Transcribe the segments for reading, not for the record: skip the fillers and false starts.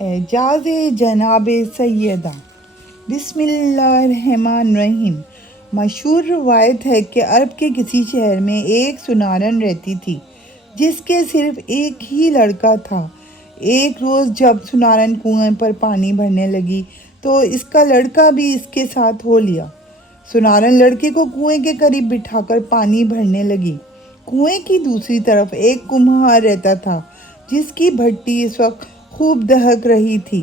اعجاز جناب سیدہ۔ بسم اللہ الرحمن الرحیم۔ مشہور روایت ہے کہ عرب کے کسی شہر میں ایک سنارن رہتی تھی جس کے صرف ایک ہی لڑکا تھا۔ ایک روز جب سنارن کنویں پر پانی بھرنے لگی تو اس کا لڑکا بھی اس کے ساتھ ہو لیا۔ سنارن لڑکے کو کنویں کے قریب بٹھا کر پانی بھرنے لگی۔ کنویں کی دوسری طرف ایک کمہار رہتا تھا جس کی بھٹی اس وقت خوب دہک رہی تھی۔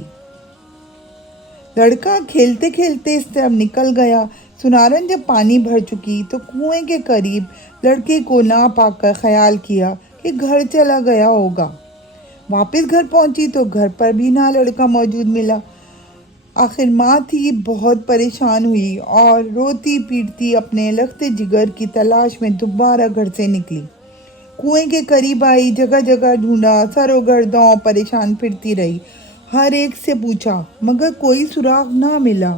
لڑکا کھیلتے کھیلتے اس طرف نکل گیا۔ سنارن جب پانی بھر چکی تو کنویں کے قریب لڑکے کو نہ پا کر خیال کیا کہ گھر چلا گیا ہوگا۔ واپس گھر پہنچی تو گھر پر بھی نہ لڑکا موجود ملا۔ آخر ماں تھی بہت پریشان ہوئی اور روتی پیٹتی اپنے لخت جگر کی تلاش میں دوبارہ گھر سے نکلی۔ کنویں کے قریب آئی، جگہ جگہ ڈھونڈا، سر و گردوں پریشان پھرتی رہی، ہر ایک سے پوچھا مگر کوئی سراغ نہ ملا،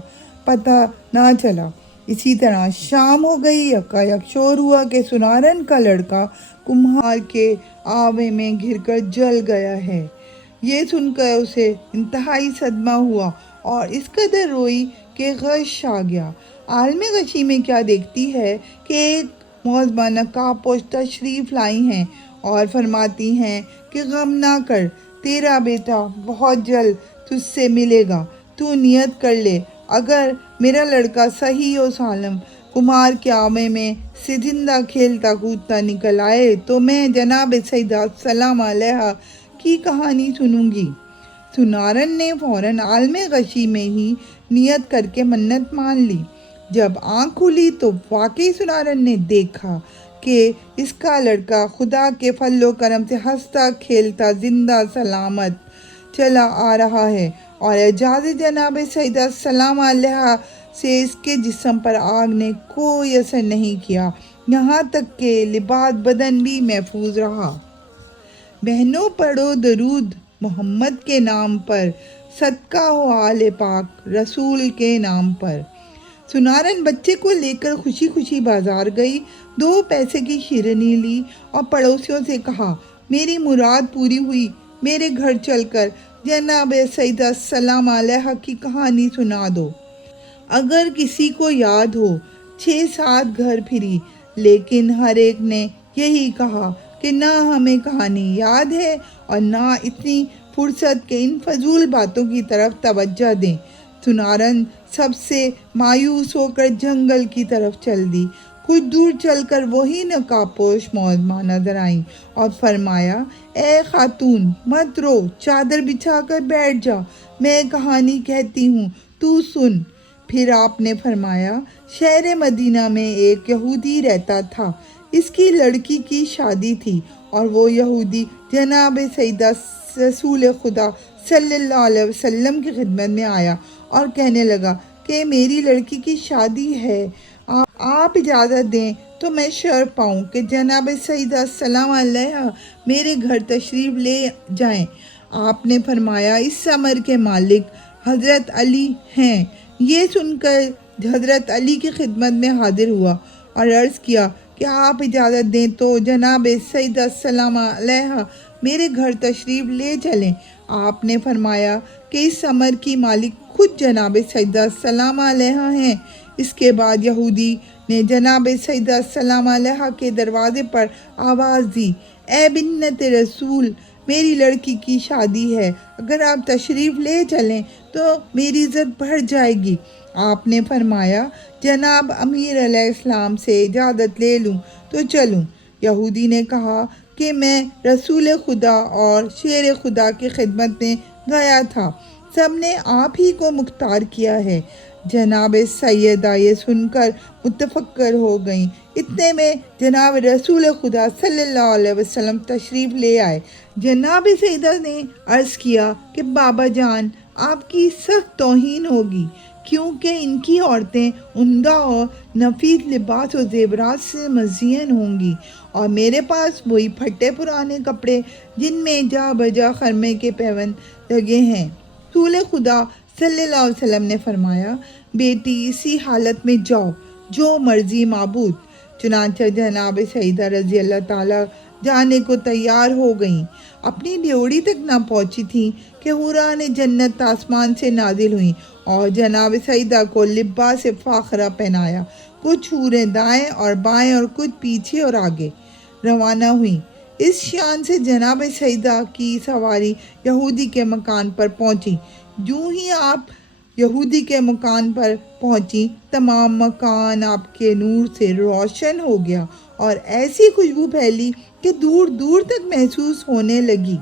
پتہ نہ چلا۔ اسی طرح شام ہو گئی، یکایک شور ہوا کہ سنارن کا لڑکا کمہار کے آوے میں گر کر جل گیا ہے۔ یہ سن کر اسے انتہائی صدمہ ہوا اور اس قدر روئی کہ غش آ گیا۔ عالم غشی میں کیا دیکھتی ہے کہ ایک معظمہ نقاب پوش تشریف لائی ہیں اور فرماتی ہیں کہ غم نہ کر، تیرا بیٹا بہت جلد تجھ سے ملے گا، تو نیت کر لے، اگر میرا لڑکا صحیح و سالم کمہار کے آوے میں سے زندہ کھیلتا کودتا نکل آئے تو میں جناب سیدہ سلام علیہا کی کہانی سنوں گی۔ سنارن نے فوراً عالم غشی میں ہی نیت کر کے منت مان لی۔ جب آنکھ کھلی تو واقعی سنارن نے دیکھا کہ اس کا لڑکا خدا کے فضل و کرم سے ہنستا کھیلتا زندہ سلامت چلا آ رہا ہے اور اعجاز جناب سیدہ سلام علیہا سے اس کے جسم پر آگ نے کوئی اثر نہیں کیا، یہاں تک کہ لباس بدن بھی محفوظ رہا۔ بہنوں پڑھو درود محمد کے نام پر، صدقہ ہو آل پاک رسول کے نام پر۔ سنارن بچے کو لے کر خوشی خوشی بازار گئی، 2 پیسے کی شیرنی لی اور پڑوسیوں سے کہا میری مراد پوری ہوئی، میرے گھر چل کر جناب سیدہ سلام علیہا کی کہانی سنا دو۔ اگر کسی کو یاد ہو 6-7 گھر پھری لیکن ہر ایک نے یہی کہا کہ نہ ہمیں کہانی یاد ہے اور نہ اتنی فرصت کہ ان فضول باتوں کی طرف توجہ دیں۔ سنارن سب سے مایوس ہو کر جنگل کی طرف چل دی۔ کچھ دور چل کر وہی نقاب پوش معظمہ نظر آئیں اور فرمایا اے خاتون مت رو، چادر بچھا کر بیٹھ جا، میں کہانی کہتی ہوں، تو سن۔ پھر آپ نے فرمایا شہر مدینہ میں ایک یہودی رہتا تھا، اس کی لڑکی کی شادی تھی اور وہ یہودی جناب سیدہ رسول خدا صلی اللہ علیہ وسلم کی خدمت میں آیا اور کہنے لگا کہ میری لڑکی کی شادی ہے، آپ اجازت دیں تو میں شرف پاؤں کہ جناب سیدہ سلام علیہا میرے گھر تشریف لے جائیں۔ آپ نے فرمایا اس امر کے مالک حضرت علی ہیں۔ یہ سن کر حضرت علی کی خدمت میں حاضر ہوا اور عرض کیا کہ آپ اجازت دیں تو جناب سیدہ سلام علیہا میرے گھر تشریف لے چلیں۔ آپ نے فرمایا کہ اس امر کی مالک خود جناب سیدہ سلام علیہا ہیں۔ اس کے بعد یہودی نے جناب سیدہ سلام علیہا کے دروازے پر آواز دی اے بنت رسول، میری لڑکی کی شادی ہے، اگر آپ تشریف لے چلیں تو میری عزت بڑھ جائے گی۔ آپ نے فرمایا جناب امیر علیہ السلام سے اجازت لے لوں تو چلوں۔ یہودی نے کہا کہ میں رسول خدا اور شیر خدا کی خدمت میں گیا تھا، سب نے آپ ہی کو مختار کیا ہے۔ جناب سیدہ یہ سن کر متفکر ہو گئیں۔ اتنے میں جناب رسول خدا صلی اللہ علیہ وسلم تشریف لے آئے۔ جناب سیدہ نے عرض کیا کہ بابا جان آپ کی سخت توہین ہوگی، کیونکہ ان کی عورتیں عمدہ اور نفیس لباس و زیورات سے مزین ہوں گی اور میرے پاس وہی پھٹے پرانے کپڑے جن میں جا بجا خرمے کے پیوند لگے ہیں۔ رسول خدا صلی اللہ علیہ وسلم نے فرمایا بیٹی اسی حالت میں جاؤ جو مرضی معبود۔ چنانچہ جناب سیدہ رضی اللہ تعالیٰ جانے کو تیار ہو گئیں۔ اپنی ڈیوڑی تک نہ پہنچی تھیں کہ حوران جنت آسمان سے نازل ہوئیں اور جناب سیدہ کو لباس فاخرہ پہنایا۔ کچھ حوریں دائیں اور بائیں اور کچھ پیچھے اور آگے روانہ ہوئیں۔ اس شان سے جناب سیدہ کی سواری یہودی کے مکان پر پہنچی۔ جو ہی آپ یہودی کے مکان پر پہنچی، تمام مکان آپ کے نور سے روشن ہو گیا اور ایسی خوشبو پھیلی کہ دور دور تک محسوس ہونے لگی۔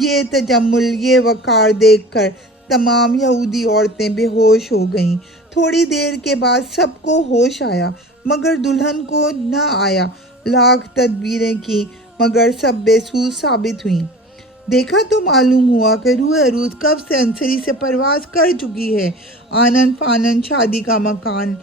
یہ تجمل، یہ وقار دیکھ کر تمام یہودی عورتیں بے ہوش ہو گئیں۔ تھوڑی دیر کے بعد سب کو ہوش آیا مگر دلہن کو نہ آیا۔ لاکھ تدبیریں کی مگر سب بے سود ثابت ہوئیں۔ دیکھا تو معلوم ہوا کہ روح عروس کب سے انصری سے پرواز کر چکی ہے۔ آنن فانن شادی کا مکان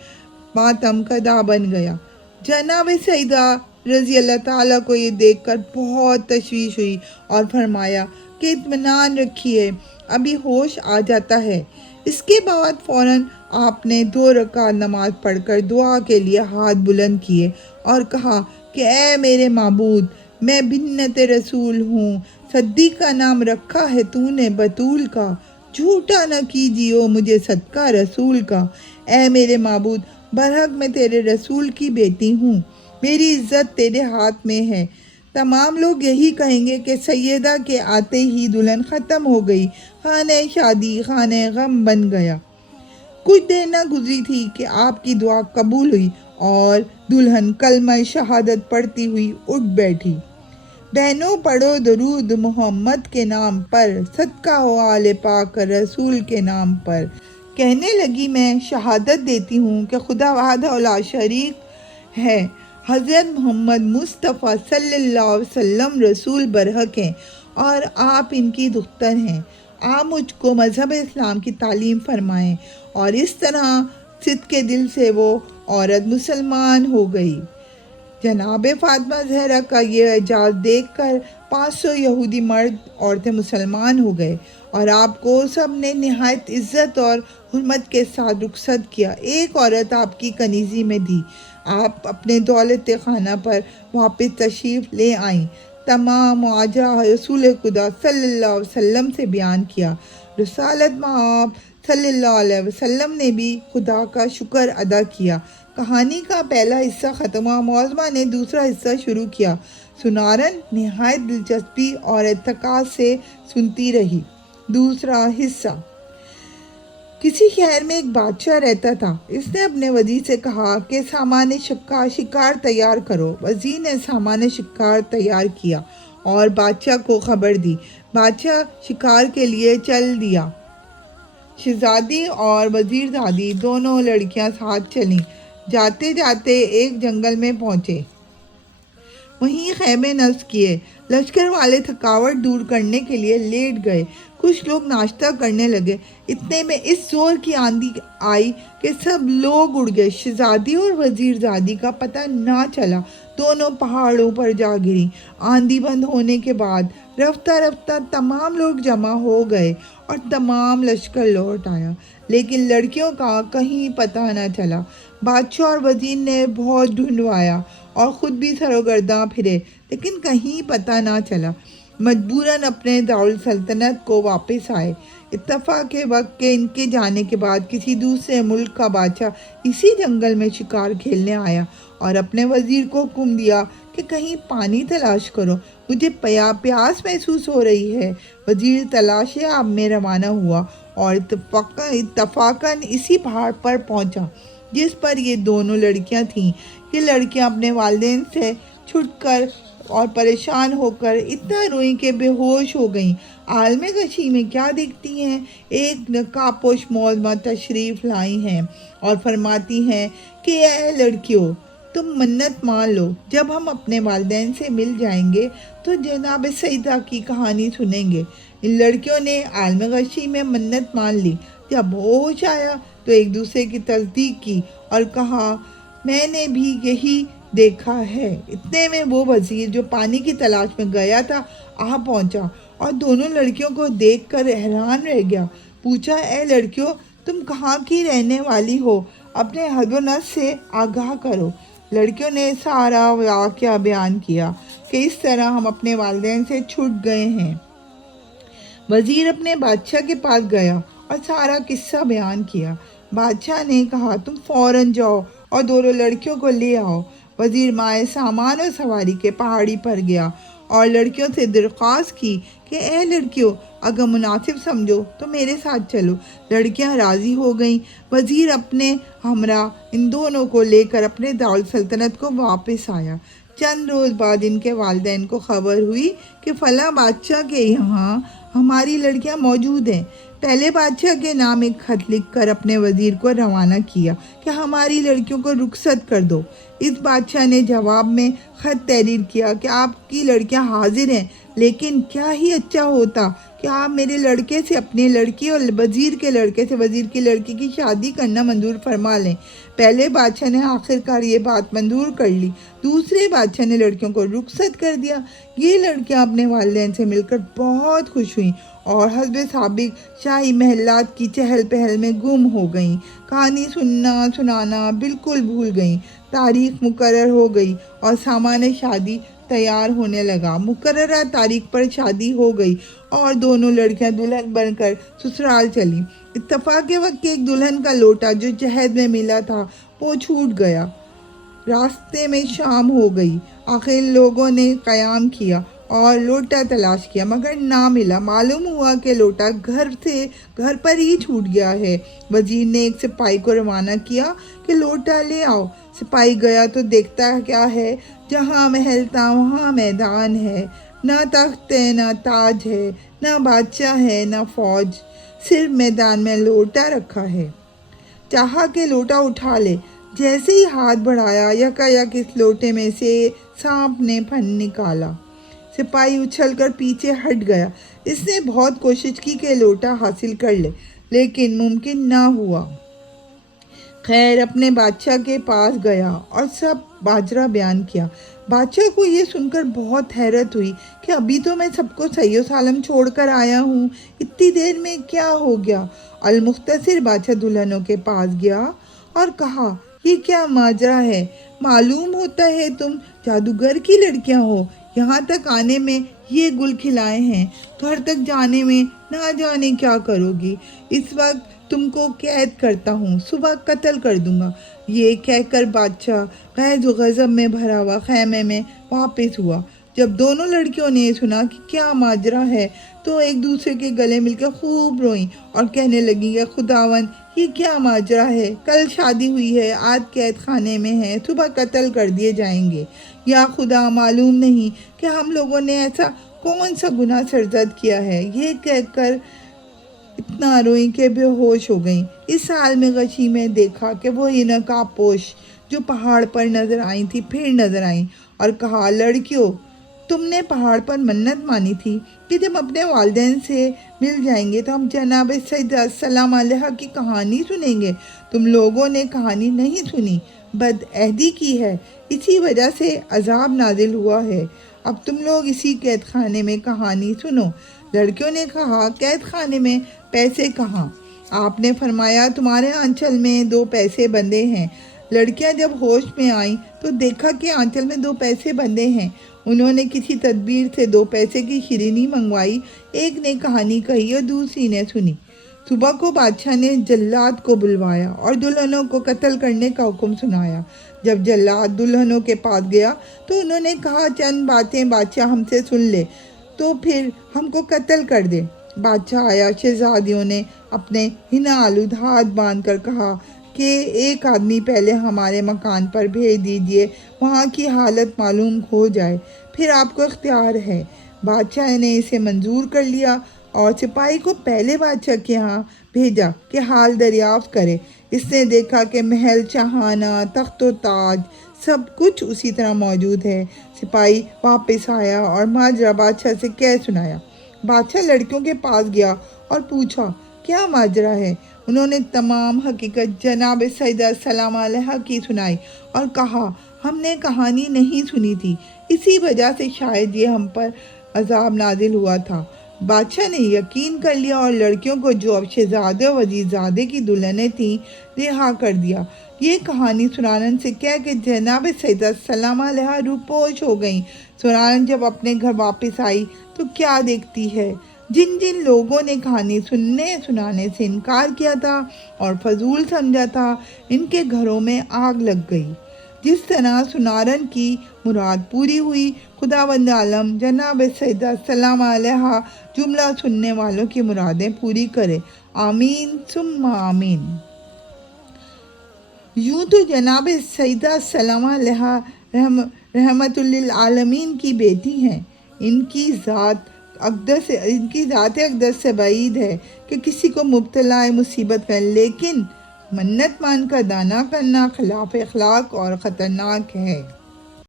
ماتم کدا بن گیا۔ جناب سیدہ رضی اللہ تعالیٰ کو یہ دیکھ کر بہت تشویش ہوئی اور فرمایا کہ اطمینان رکھیے، ابھی ہوش آ جاتا ہے۔ اس کے بعد فوراً آپ نے 2 رکعت نماز پڑھ کر دعا کے لیے ہاتھ بلند کیے اور کہا کہ اے میرے معبود، میں بنت رسول ہوں، صدیق کا نام رکھا ہے تو نے بطول کا، جھوٹا نہ کیجیو مجھے صدقہ رسول کا۔ اے میرے معبود، برحق میں تیرے رسول کی بیٹی ہوں، میری عزت تیرے ہاتھ میں ہے۔ تمام لوگ یہی کہیں گے کہ سیدہ کے آتے ہی دلہن ختم ہو گئی، خانہ شادی خانہ غم بن گیا۔ کچھ دیر نہ گزری تھی کہ آپ کی دعا قبول ہوئی اور دلہن کلمہ شہادت پڑھتی ہوئی اٹھ بیٹھی۔ بہنوں، پڑھو درود محمد کے نام پر، صدقہ ہو آل پاک رسول کے نام پر۔ کہنے لگی میں شہادت دیتی ہوں کہ خدا وحدہ لا شریک ہے، حضرت محمد مصطفیٰ صلی اللہ علیہ وسلم رسول برحق ہیں اور آپ ان کی دختر ہیں۔ آپ مجھ کو مذہب اسلام کی تعلیم فرمائیں۔ اور اس طرح صدق کے دل سے وہ عورت مسلمان ہو گئی۔ جناب فاطمہ زہرا کا یہ اعجاز دیکھ کر 500 یہودی مرد عورتیں مسلمان ہو گئے اور آپ کو سب نے نہایت عزت اور حرمت کے ساتھ رخصت کیا۔ ایک عورت آپ کی کنیزی میں دی۔ آپ اپنے دولت خانہ پر واپس تشریف لے آئیں۔ تمام ماجرا رسول خدا صلی اللہ علیہ وسلم سے بیان کیا۔ رسالت مآب صلی اللہ علیہ وسلم نے بھی خدا کا شکر ادا کیا۔ کہانی کا پہلا حصہ ختم ہوا۔ معظمہ نے دوسرا حصہ شروع کیا۔ سنارن نہایت دلچسپی اور اتقاء سے سنتی رہی۔ دوسرا حصہ۔ کسی شہر میں ایک بادشاہ رہتا تھا۔ اس نے اپنے وزیر سے کہا کہ سامان شکار تیار کرو۔ وزیر نے سامان شکار تیار کیا اور بادشاہ کو خبر دی۔ بادشاہ شکار کے لیے چل دیا۔ شہزادی اور وزیرزادی دونوں لڑکیاں ساتھ چلیں۔ جاتے جاتے ایک جنگل میں پہنچے۔ وہیں خیمے نصب کیے۔ لشکر والے تھکاوٹ دور کرنے کے لیے لیٹ گئے۔ کچھ لوگ ناشتہ کرنے لگے۔ اتنے میں اس زور کی آندھی آئی کہ سب لوگ اڑ گئے۔ شہزادی اور وزیرزادی کا پتہ نہ چلا۔ دونوں پہاڑوں پر جا گری۔ آندھی بند ہونے کے بعد رفتہ رفتہ تمام لوگ جمع ہو گئے اور تمام لشکر لوٹ آیا، لیکن لڑکیوں کا کہیں پتہ نہ چلا۔ بادشاہ اور وزیر نے بہت ڈھونڈوایا اور خود بھی سروگرداں پھرے، لیکن کہیں پتہ نہ چلا۔ مجبوراً اپنے دارالسلطنت کو واپس آئے۔ اتفاق کے وقت کہ ان کے جانے کے بعد کسی دوسرے ملک کا بادشاہ اسی جنگل میں شکار کھیلنے آیا اور اپنے وزیر کو حکم دیا کہ کہیں پانی تلاش کرو، مجھے پیاس محسوس ہو رہی ہے۔ وزیر تلاش آب میں روانہ ہوا اور اتفاقاً اسی پہاڑ پر پہنچا جس پر یہ دونوں لڑکیاں تھیں۔ یہ لڑکیاں اپنے والدین سے چھٹ کر اور پریشان ہو کر اتنا روئیں کہ بے ہوش ہو گئیں۔ عالم کشی میں کیا دیکھتی ہیں، ایک نقاب پوش معظمہ تشریف لائی ہیں اور فرماتی ہیں کہ اے لڑکیوں، تم منت مان لو، جب ہم اپنے والدین سے مل جائیں گے تو جناب سیدہ کی کہانی سنیں گے۔ ان لڑکیوں نے عالم غشی میں منت مان لی۔ جب ہوش آیا تو ایک دوسرے کی تصدیق کی اور کہا میں نے بھی یہی دیکھا ہے۔ اتنے میں وہ وزیر جو پانی کی تلاش میں گیا تھا آ پہنچا اور دونوں لڑکیوں کو دیکھ کر حیران رہ گیا۔ پوچھا اے لڑکیوں، تم کہاں کی رہنے والی ہو؟ اپنے حد و نصب سے آگاہ کرو۔ لڑکیوں نے سارا واقعہ بیان کیا کہ اس طرح ہم اپنے والدین سے چھوٹ گئے ہیں۔ وزیر اپنے بادشاہ کے پاس گیا اور سارا قصہ بیان کیا۔ بادشاہ نے کہا تم فوراً جاؤ اور دونوں لڑکیوں کو لے آؤ۔ وزیر مائع سامان اور سواری کے پہاڑی پر گیا اور لڑکیوں سے درخواست کی کہ اے لڑکیوں، اگر مناسب سمجھو تو میرے ساتھ چلو۔ لڑکیاں راضی ہو گئیں۔ وزیر اپنے ہمراہ ان دونوں کو لے کر اپنے دارالسلطنت کو واپس آیا۔ چند روز بعد ان کے والدین کو خبر ہوئی کہ فلاں بادشاہ کے یہاں ہماری لڑکیاں موجود ہیں۔ پہلے بادشاہ کے نام ایک خط لکھ کر اپنے وزیر کو روانہ کیا کہ ہماری لڑکیوں کو رخصت کر دو۔ اس بادشاہ نے جواب میں خط تحریر کیا کہ آپ کی لڑکیاں حاضر ہیں، لیکن کیا ہی اچھا ہوتا کہ آپ میرے لڑکے سے اپنی لڑکی اور وزیر کے لڑکے سے وزیر کی لڑکی کی شادی کرنا منظور فرما لیں۔ پہلے بادشاہ نے آخرکار یہ بات منظور کر لی۔ دوسرے بادشاہ نے لڑکیوں کو رخصت کر دیا۔ یہ لڑکیاں اپنے والدین سے مل کر بہت خوش ہوئیں اور حسب سابق شاہی محلات کی چہل پہل میں گم ہو گئیں۔ کہانی سنانا بالکل بھول گئیں۔ تاریخ مقرر ہو گئی اور سامان شادی تیار ہونے لگا۔ مقررہ تاریخ پر شادی ہو گئی اور دونوں لڑکیاں دلہن بن کر سسرال چلیں۔ اتفاق کے وقت ایک دلہن کا لوٹا جو جہیز میں ملا تھا وہ چھوٹ گیا۔ راستے میں شام ہو گئی۔ آخر لوگوں نے قیام کیا اور لوٹا تلاش کیا مگر نہ ملا۔ معلوم ہوا کہ لوٹا گھر پر ہی چھوٹ گیا ہے۔ وزیر نے ایک سپاہی کو روانہ کیا کہ لوٹا لے آؤ۔ سپاہی گیا تو دیکھتا کیا ہے، جہاں محل تھا وہاں میدان ہے، نہ تخت ہے نہ تاج ہے، نہ بادشاہ ہے نہ فوج، صرف میدان میں لوٹا رکھا ہے۔ چاہا کہ لوٹا اٹھا لے، جیسے ہی ہاتھ بڑھایا یکایک اس لوٹے میں سے سانپ نے پھن نکالا۔ سپاہی اچھل کر پیچھے ہٹ گیا۔ اس نے بہت کوشش کی کہ لوٹا حاصل کر لے، لیکن ممکن نہ ہوا۔ خیر اپنے بادشاہ کے پاس گیا اور سب ماجرا بیان کیا۔ بادشاہ کو یہ سن کر بہت حیرت ہوئی کہ ابھی تو میں سب کو صحیح و سالم چھوڑ کر آیا ہوں، اتنی دیر میں کیا ہو گیا؟ المختصر بادشاہ دلہنوں کے پاس گیا اور کہا یہ کیا ماجرا ہے؟ معلوم ہوتا ہے تم جادوگر کی لڑکیاں ہو۔ یہاں تک آنے میں یہ گل کھلائے ہیں، گھر تک جانے میں نہ جانے کیا کرو گی۔ اس وقت تم کو قید کرتا ہوں، صبح قتل کر دوں گا۔ یہ کہہ کر بادشاہ غیظ و غضب میں بھرا ہوا خیمے میں واپس ہوا۔ جب دونوں لڑکیوں نے سنا کہ کیا ماجرا ہے تو ایک دوسرے کے گلے مل کے خوب روئیں اور کہنے لگیں کہ خداوند یہ کیا ماجرا ہے، کل شادی ہوئی ہے، آج قید خانے میں ہے، صبح قتل کر دیے جائیں گے۔ یا خدا معلوم نہیں کہ ہم لوگوں نے ایسا کون سا گناہ سرزد کیا ہے۔ یہ کہہ کر اتنا روئیں کہ بے ہوش ہو گئیں۔ اس حال میں غشی میں دیکھا کہ وہی نقاب پوش جو پہاڑ پر نظر آئی تھی پھر نظر آئیں اور کہا لڑکیوں، تم نے پہاڑ پر منت مانی تھی کہ جب اپنے والدین سے مل جائیں گے تو ہم جناب سیدہ سلام علیہ کی کہانی سنیں گے۔ تم لوگوں نے کہانی نہیں سنی، بد عہدی کی ہے، اسی وجہ سے عذاب نازل ہوا ہے۔ اب تم لوگ اسی قید خانے میں کہانی سنو۔ لڑکیوں نے کہا قید خانے میں پیسے کہاں؟ آپ نے فرمایا تمہارے آنچل میں 2 پیسے بندھے ہیں۔ لڑکیاں جب ہوش میں آئیں تو دیکھا کہ آنچل میں 2 پیسے بندھے ہیں۔ انہوں نے کسی تدبیر سے 2 پیسے کی شیرینی منگوائی، ایک نے کہانی کہی اور دوسری نے سنی۔ صبح کو بادشاہ نے جلاد کو بلوایا اور دلہنوں کو قتل کرنے کا حکم سنایا۔ جب جلاد دلہنوں کے پاس گیا تو انہوں نے کہا چند باتیں بادشاہ ہم سے سن لے تو پھر ہم کو قتل کر دے۔ بادشاہ آیا۔ شہزادیوں نے اپنے حنا آلود ہاتھ باندھ کر کہا کہ ایک آدمی پہلے ہمارے مکان پر بھیج دیجئے، وہاں کی حالت معلوم ہو جائے، پھر آپ کو اختیار ہے۔ بادشاہ نے اسے منظور کر لیا اور سپاہی کو پہلے بادشاہ کے ہاں بھیجا کہ حال دریافت کرے۔ اس نے دیکھا کہ محل شاہانہ، تخت و تاج سب کچھ اسی طرح موجود ہے۔ سپاہی واپس آیا اور ماجرا بادشاہ سے کہہ سنایا۔ بادشاہ لڑکیوں کے پاس گیا اور پوچھا کیا ماجرا ہے؟ انہوں نے تمام حقیقت جناب سیدہ سلام علیہ کی سنائی اور کہا ہم نے کہانی نہیں سنی تھی، اسی وجہ سے شاید یہ ہم پر عذاب نازل ہوا تھا۔ بادشاہ نے یقین کر لیا اور لڑکیوں کو جو اب شہزادے اور وزیرزادے کی دلہنیں تھیں رہا کر دیا۔ یہ کہانی سنارن سے کہہ کہ جناب سیدہ سلام علیہ روپوش ہو گئیں۔ سنارن جب اپنے گھر واپس آئی تو کیا دیکھتی ہے، جن جن لوگوں نے کہانی سنانے سے انکار کیا تھا اور فضول سمجھا تھا، ان کے گھروں میں آگ لگ گئی۔ جس طرح سنارن کی مراد پوری ہوئی، خداوند عالم جناب سیدہ سلام علیہ جملہ سننے والوں کی مرادیں پوری کرے، آمین ثم آمین۔ یوں تو جناب سیدہ سلام علیہ رحمت للعالمین کی بیٹی ہیں۔ ان کی ذات اقدس سے بعید ہے کہ کسی کو مبتلا مصیبت کریں، لیکن منت مان کر دانا کرنا خلاف اخلاق اور خطرناک ہے۔